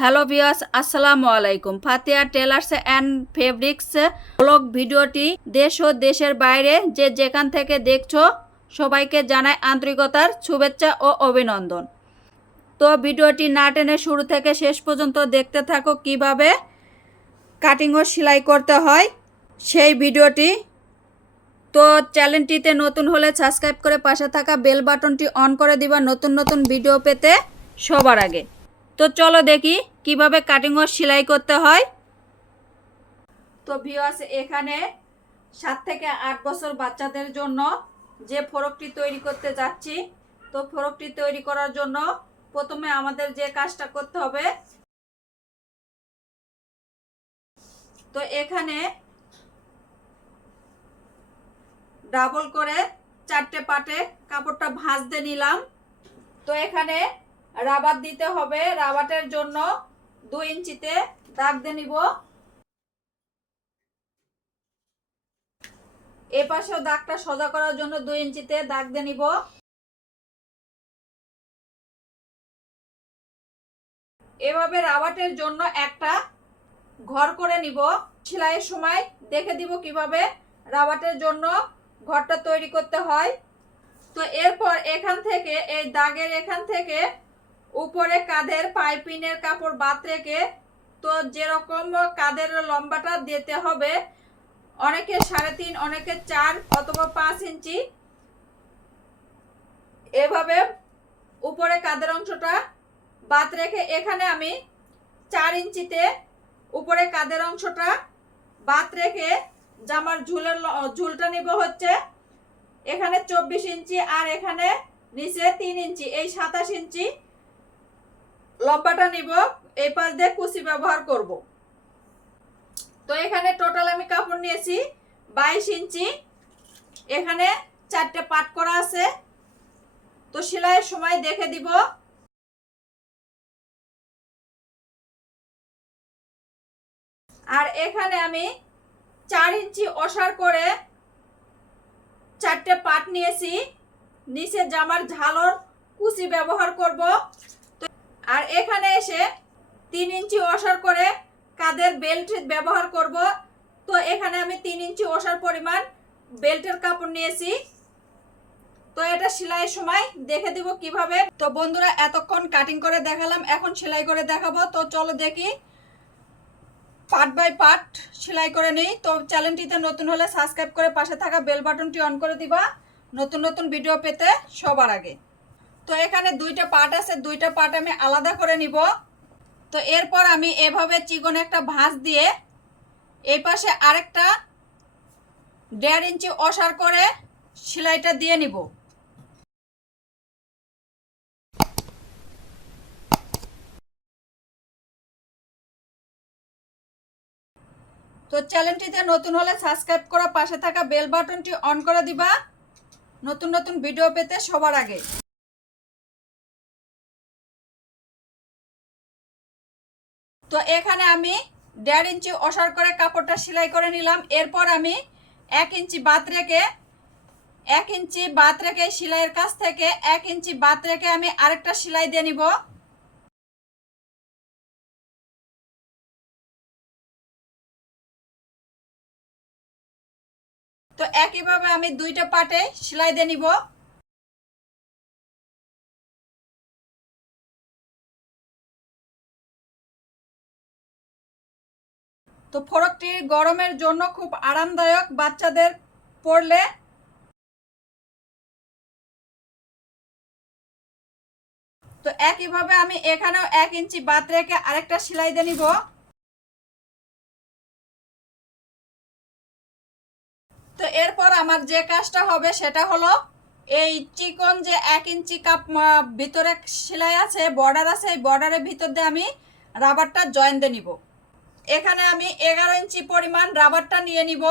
Hello বিয়াস আসসালামু আলাইকুম। Fatiya tailors and fabrics blog ভিডিওটি দেশ ও দেশের বাইরে যে যেখান থেকে দেখছ, সবাইকে জানাই আন্তরিকতার শুভেচ্ছা ও অভিনন্দন। তো ভিডিওটি না টেনে শুরু থেকে শেষ পর্যন্ত দেখতে থাকো কীভাবে কাটিং ও সেলাই করতে হয় সেই ভিডিওটি। তো চ্যানেলটিতে নতুন হলে সাবস্ক্রাইব করে পাশে থাকা বেল বাটনটি অন করে দিবা নতুন নতুন ভিডিও পেতে সবার আগে। তো চলো দেখি কীভাবে কাটিং ও সেলাই করতে হয়। তো ভিওয়াস এখানে সাত থেকে আট বছর বাচ্চাদের জন্য যে ফরকটি তৈরি করতে যাচ্ছি, তো ফরকটি তৈরি করার জন্য প্রথমে আমাদের যে কাজটা করতে হবে, তো এখানে ডাবল করে চারটে পাটে কাপড়টা ভাঁজতে নিলাম। তো এখানে রাবার দিতে হবে। রাবারের জন্য দুই ইঞ্চিতে দাগ দিয়ে নিব। এ পাশেও দাগটা সোজা করার জন্য দুই ইঞ্চিতে দাগ দিয়ে নিব। এভাবে রাবাটের জন্য একটা ঘর করে নিব। সেলাইয়ের সময় দেখে দিব কীভাবে রাবাটের জন্য ঘরটা তৈরি করতে হয়। তো এরপর এখান থেকে, এই দাগের এখান থেকে উপরে কাঁধের পাইপিনের কাপড় বাদ রেখে তো যেরকম কাঁধের লম্বাটা দিতে হবে, অনেকে সাড়ে তিন, অনেকে চার অথবা পাঁচ ইঞ্চি। এভাবে উপরে কাঁধের অংশটা বাদ রেখে এখানে আমি চার ইঞ্চিতে উপরে কাঁধের অংশটা বাদ রেখে জামার ঝুলের ঝুলটা নিব হচ্ছে এখানে চব্বিশ ইঞ্চি আর এখানে নিচে তিন ইঞ্চি, এই সাতাশ ইঞ্চি। লম্বাটা নিব, এই পাশ দিয়ে কুচি ব্যবহার করব। তো এখানে টোটাল আমি কাপড় নিয়েছি বাইশ ইঞ্চি। এখানে চারটে পাট করা আছে। তো সেলাইয়ের সময় দেখে দিব। আর এখানে আমি চার ইঞ্চি অসার করে চারটে পাট নিয়েছি। নিচে জামার ঝালর কুচি ব্যবহার করব। আর এখানে এসে তিন ইঞ্চি অসার করে কাদের বেল্ট ব্যবহার করব? তো এখানে আমি তিন ইঞ্চি অসার পরিমাণ বেল্টের কাপড় নিয়েছি। তো এটা সেলাইয়ের সময় দেখে দিব কীভাবে। তো বন্ধুরা, এতক্ষণ কাটিং করে দেখালাম, এখন সেলাই করে দেখাবো। তো চলো দেখি পার্ট বাই পার্ট সেলাই করে নিই। তো চ্যানেলটিতে নতুন হলে সাবস্ক্রাইব করে পাশে থাকা বেল বাটনটি অন করে দিবা। নতুন নতুন ভিডিও পেতে সবার আগে। তো এখানে দুইটা পার্ট আছে, দুইটা পার্ট আমি আলাদা করে নিব। তো এরপর আমি এভাবে চিকন একটা ভাঁজ দিয়ে এই পাশে আরেকটা দেড় ইঞ্চি অসার করে সেলাইটা দিয়ে নিব। তো চ্যানেলটিতে নতুন হলে সাবস্ক্রাইব করা, পাশে থাকা বেল বাটনটি অন করে দিবা। নতুন নতুন ভিডিও পেতে সবার আগে। তো এখানে আমি দেড় ইঞ্চি অসার করে কাপড়টা সেলাই করে নিলাম। এরপর আমি এক ইঞ্চি বাদ রেখে, এক ইঞ্চি বাদ রেখে সেলাইয়ের কাছ থেকে এক ইঞ্চি বাদ রেখে আমি আরেকটা সেলাই দিয়ে নিব। তো একইভাবে আমি দুইটা পাটে সেলাই দিয়ে নিব। তো ফরকটি গরমের জন্য খুব আরামদায়ক। বাচ্চাদের পরলে তো একইভাবে আমি এখানেও এক ইঞ্চি বাদ রেখে আরেকটা সেলাই দিয়ে নিব। তো এরপর আমার যে কাজটা হবে সেটা হলো এই চিকন যে এক ইঞ্চি কাপ ভিতরে সেলাই আছে, বর্ডার আছে, এই বর্ডারের ভিতর দিয়ে আমি রাবারটা জয়েন দিয়ে নিব। এখানে আমি এগারো ইঞ্চি পরিমাণ রাবারটা নিয়ে নিব।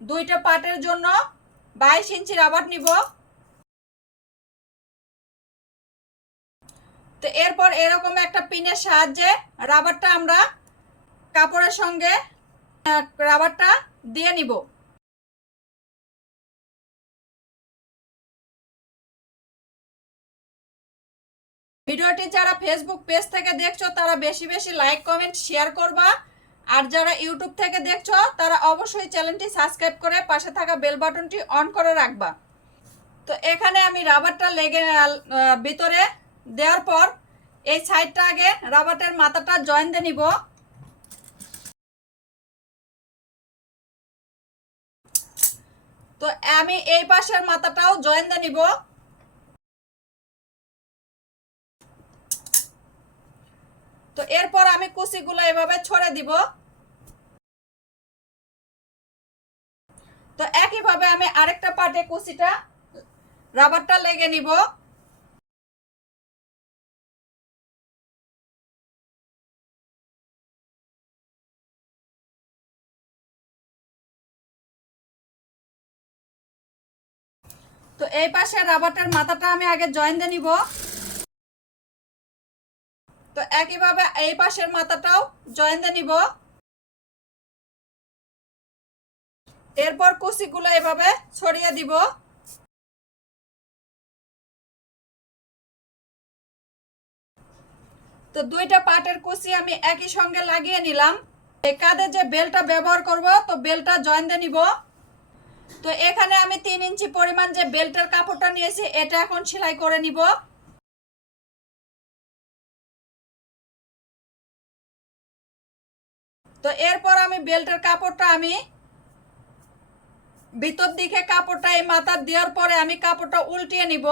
দুইটা পাটের জন্য বাইশ ইঞ্চি রাবার নিব। তো এরপর এরকম একটা পিনের সাহায্যে রাবারটা আমরা কাপড়ের সঙ্গে রাবারটা দিয়ে নিব। ভিডিওটি যারা ফেসবুক পেজ থেকে দেখছ, তারা বেশি বেশি লাইক কমেন্ট শেয়ার করবা। আর যারা ইউটিউব থেকে দেখছ, তারা অবশ্যই চ্যানেলটি সাবস্ক্রাইব করে পাশে থাকা বেল বাটনটি অন করে রাখবা। তো এখানে আমি রাবারটা লেগে ভিতরে দেওয়ার পর এই সাইডটা আগে রাবারের মাথাটা জয়েন দিয়ে নিব। তো আমি এই পাশের মাথাটাও জয়েন দিয়ে নিব। তো এরপর আমি কুচিগুলো এভাবে ছড়ে দিব। তো একইভাবে আমি আরেকটা পাটে কুচিটা, রাবারটা লেগে নিব। তো এই পাশে রাবারটার মাথাটা আমি আগে জয়েন দিয়ে নিব। তো একইভাবে এই পাশের মাথাটাও জয়েন দিয়ে নিব। এরপর কুচিগুলো এভাবে ছড়িয়ে দিব। তো দুইটা পাটের কুচি আমি একই সঙ্গে লাগিয়ে নিলাম। কাঁধে যে বেলটা ব্যবহার করব, তো বেলটা জয়েন দিয়ে নিব। তো এখানে আমি তিন ইঞ্চি পরিমাণ যে বেল্টের কাপড়টা নিয়েছি, এটা এখন সেলাই করে নিব। তো এরপর আমি বেল্টের কাপড়টা আমি ভিতর দিকে কাপড়টা এই মাথার দেওয়ার পরে আমি কাপড়টা উল্টিয়ে নিব।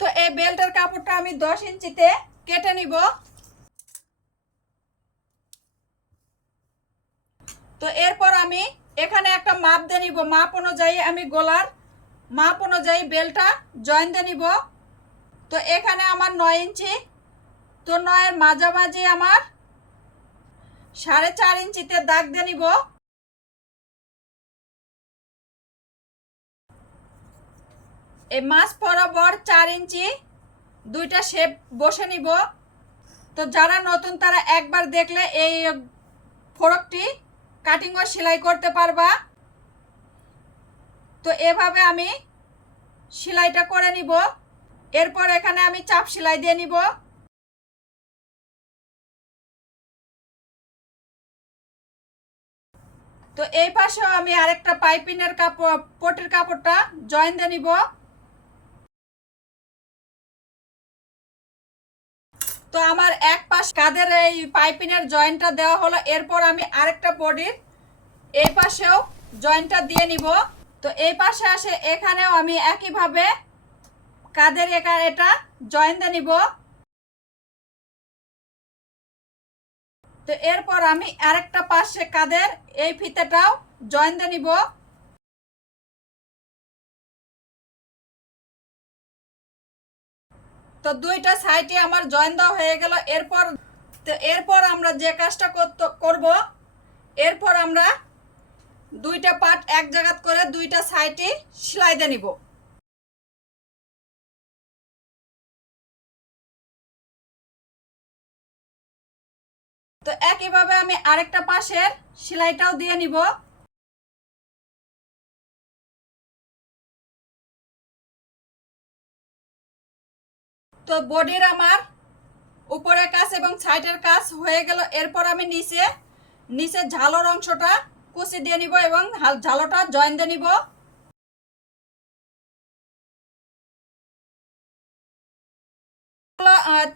তো এই বেল্টের কাপড়টা আমি দশ ইঞ্চিতে কেটে নিব। তো এরপর আমি এখানে একটা মাপ দিয়ে নিব। মাপ অনুযায়ী আমি গলার মাপ অনুযায়ী বেলটা জয়েন নিব। তো এখানে আমার নয় ইঞ্চি। তো নয়ের মাঝামাঝি আমার সাড়ে চার ইঞ্চিতে দাগ দিয়ে নিব। এই মাছ বরাবর চার ইঞ্চি দুইটা শেপ বসে নিব। তো যারা নতুন, তারা একবার দেখলে এই ফরকটি কাটিং ও সেলাই করতে পারবা। তো এভাবে আমি সেলাইটা করে নিব। এরপর এখানে আমি চাপ সেলাই দিয়ে নিব। তো এই পাশেও আমি আরেকটা পাইপিনের কাপড়, পটির কাপড়টা জয়েন দিয়ে নিব। তো আমার এক পাশ কাঁধের এই পাইপিনের জয়েন্টটা দেওয়া হলো, এরপর আমি আরেকটা বডির এই পাশেও জয়েন্টটা দিয়ে নিব। তো এই পাশে আসে, এখানেও আমি একইভাবে কাঁধের একা এটা জয়েন দিয়ে নিব। তো এরপর আমি আরেকটা পাশে কাঁধের এই ফিতেটাও জয়েন দিয়ে নিব। তো দুইটা সাইডে আমার জয়েন দেওয়া হয়ে গেল। এরপর, তো এরপর আমরা যে কাজটা করব, এরপর আমরা দুইটা পার্ট এক জায়গা করে দুইটা সাইডে সেলাই দিয়ে নিব। তো একইভাবে আমি আরেকটা পাশের সেলাইটাও দিয়ে নিব। তো বডির আমার উপরের কাজ এবং সাইডের কাজ হয়ে গেল। এরপর আমি নিচে নিচে ঝালোর অংশটা কুচি দিয়ে নিব এবং ঝালোটা জয়েন দিয়ে নিব।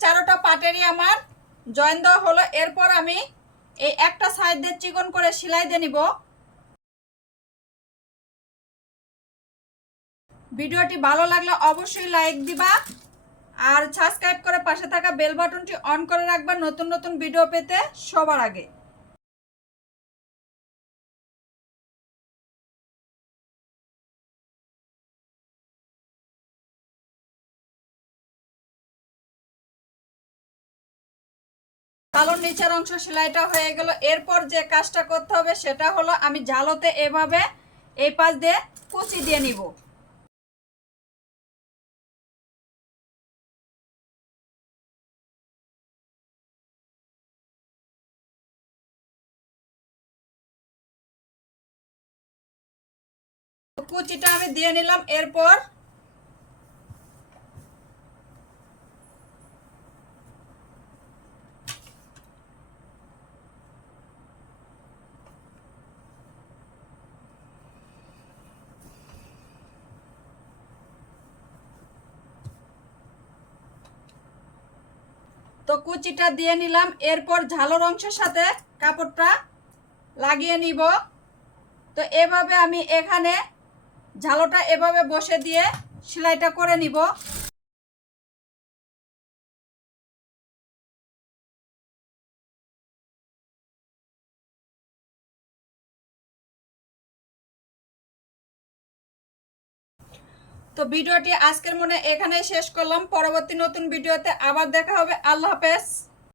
চারোটা পাটেরই আমার জয়েন দেওয়া হলো। এরপর আমি এই একটা সাইড দিয়ে চিকন করে সেলাই দিয়ে নিব। ভিডিওটি ভালো লাগলে অবশ্যই লাইক দিবা আর সাবস্ক্রাইব করে পাশে থাকা বেল বাটনটি অন করে রাখবা নতুন নতুন ভিডিও পেতে সবার আগে। কালো নিচের অংশ সেলাইটা হয়ে গেল। এরপর যে কাজটা করতে হবে সেটা হলো আমি জালোতে এভাবে এই পাশ দিয়ে কুচি দিয়ে নিব। কুচিটা আমি দিয়ে নিলাম। এরপর তো কুচিটা দিয়ে নিলাম, এরপর ঝালর অংশের সাথে কাপড়টা লাগিয়ে নিব। তো এভাবে আমি এখানে ঝালোটা এভাবে বসে দিয়ে সেলাইটা করে নিব। তো ভিডিওটি আজকের মনে এখানেই শেষ করলাম। পরবর্তী নতুন ভিডিওতে আবার দেখা হবে। আল্লাহ হাফেজ।